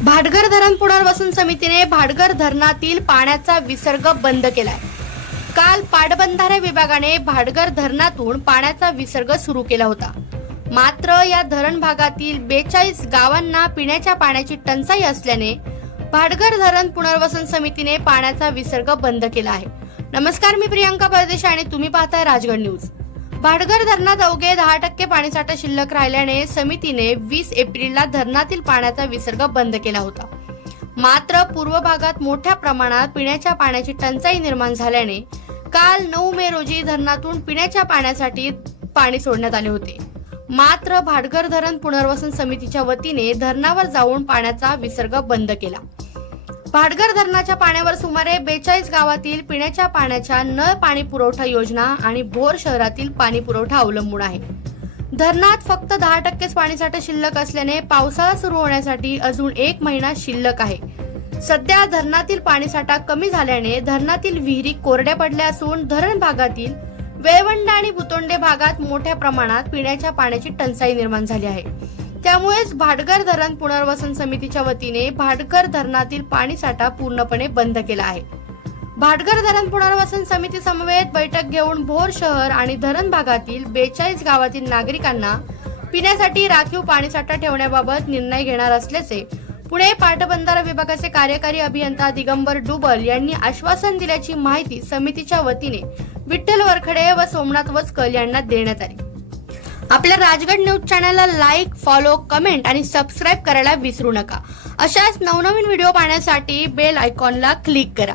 भाटघर धरण पुनर्वसन समितीने भाटघर धरणातील पाण्याचा विसर्ग बंद केलाय। काल पाटबंधारे विभागाने भाटघर धरणातून पाण्याचा विसर्ग सुरू केला होता। मात्र या धरण भागातील 42 गावांना पिण्याच्या पाण्याची टंचाई असल्याने भाटघर धरण पुनर्वसन समितीने पाण्याचा विसर्ग बंद केला आहे। नमस्कार, मी प्रियांका परदेशी आणि तुम्ही पाहताय राजगड न्यूज। भाटघर धरणात अवघे 10% पाणीसाठा शिल्लक राहिल्याने समितीने 20 एप्रिलला धरणातील पाण्याचा विसर्ग बंद केला होता। मात्र पूर्व भागात मोठ्या प्रमाणात पिण्याच्या पाण्याची टंचाई निर्माण झाल्याने काल 9 मे रोजी धरणातून पिण्याच्या पाण्यासाठी पाणी सोडण्यात आले होते। मात्र भाटघर धरण पुनर्वसन समितीच्या वतीने धरणावर जाऊन पाण्याचा विसर्ग बंद केला। भाटघर धरणाच्या पाण्यावर सुमारे 42 गावातील पिण्याच्या पाण्याच्या नळ पाणी पुरवठा योजना आणि भोर शहरातील पाणी पुरवठा अवलंबून आहे। धरणात फक्त 10% पाणीसाठा शिल्लक असल्याने पावसाळा सुरू होण्यासाठी अजून 1 महिना शिल्लक आहे। सध्या धरणातील पाणीसाठा कमी झाल्याने धरणातील विहिरी कोरड्या पडल्या असून धरण भागातील वेळवंडा आणि भुतोंडे भागात मोठ्या प्रमाणात पिण्याच्या पाण्याची टंचाई निर्माण झाली आहे। त्यामुळेच भाटघर धरण पुनर्वसन समितीच्या वतीने भाटघर धरणातील पाणीसाठा पूर्णपणे बंद केला आहे। भाटघर धरण पुनर्वसन समिती समवेत बैठक घेऊन भोर शहर आणि धरण भागातील 42 गावातील नागरिकांना पिण्यासाठी राखीव पाणीसाठा ठेवण्याबाबत निर्णय घेणार असल्याचे पुणे पाटबंधारा विभागाचे कार्यकारी अभियंता दिगंबर डुबल यांनी आश्वासन दिल्याची माहिती समितीच्या वतीने विठ्ठल वरखडे व सोमनाथ वचकल यांना देण्यात आली। आपल्या राजगड न्यूज चॅनलला लाईक, फॉलो, कमेंट आणि सबस्क्राईब करायला विसरू नका। अशाच नवनवीन व्हिडिओ पाहण्यासाठी बेल आयकॉनला क्लिक करा।